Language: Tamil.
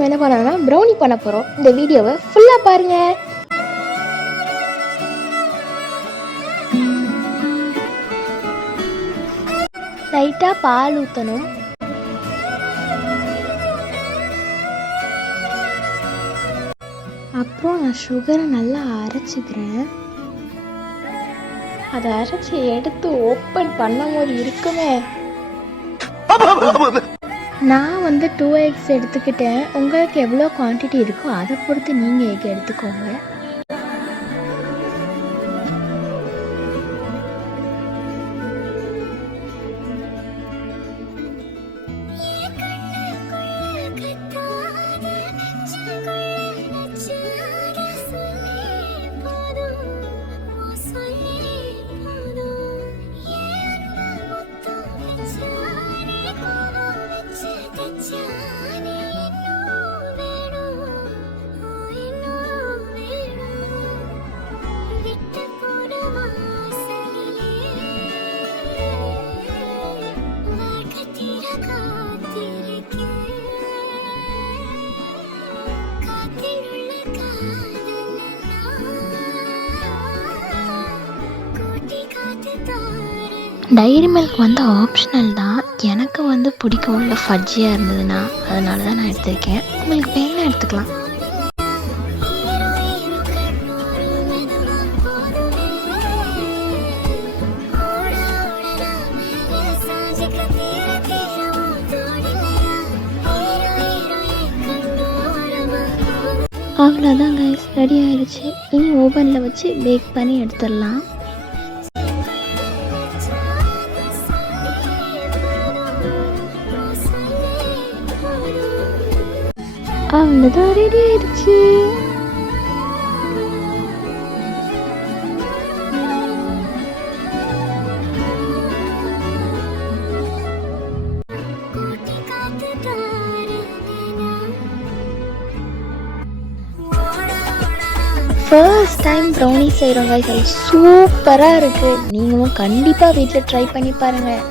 நம்ம என்ன பண்ணோம்னா ப்ரௌனி பண்ண போகிறோம். இந்த வீடியோவை ஃபுல்லாக பாருங்கள். லைட்டாக பால் ஊற்றணும். அப்புறம் நான் சுகரை நல்லா அரைச்சிக்கிறேன். அதை அரைச்சி எடுத்து ஓப்பன் பண்ணும் போது இருக்குமே. நான் 2 eggs எடுத்துக்கிட்டேன். உங்களுக்கு எவ்வளோ குவான்டிட்டி இருக்கோ அதை பொறுத்து நீங்கள் எக் எடுத்துக்கோங்க. டைரி மில்க் ஆப்ஷனல் தான். எனக்கு பிடிக்கும் இல்லை ஃபட்ஜியாக இருந்ததுன்னா, அதனால தான் நான் எடுத்திருக்கேன். உங்களுக்கு வேணா எடுத்துக்கலாம். அவ்வளோதான் கைஸ், ரெடி ஆயிடுச்சு. இனி ஓவனில் வச்சு பேக் பண்ணி எடுத்துடலாம். அவ்வளோதான், ரெடி ஆயிடுச்சு. ஃபர்ஸ்ட் டைம் ப்ரௌனி செய்கிறோம் கைஸ். அது சூப்பராக இருக்குது. நீங்களும் கண்டிப்பாக வீட்டில் ட்ரை பண்ணி பாருங்கள்.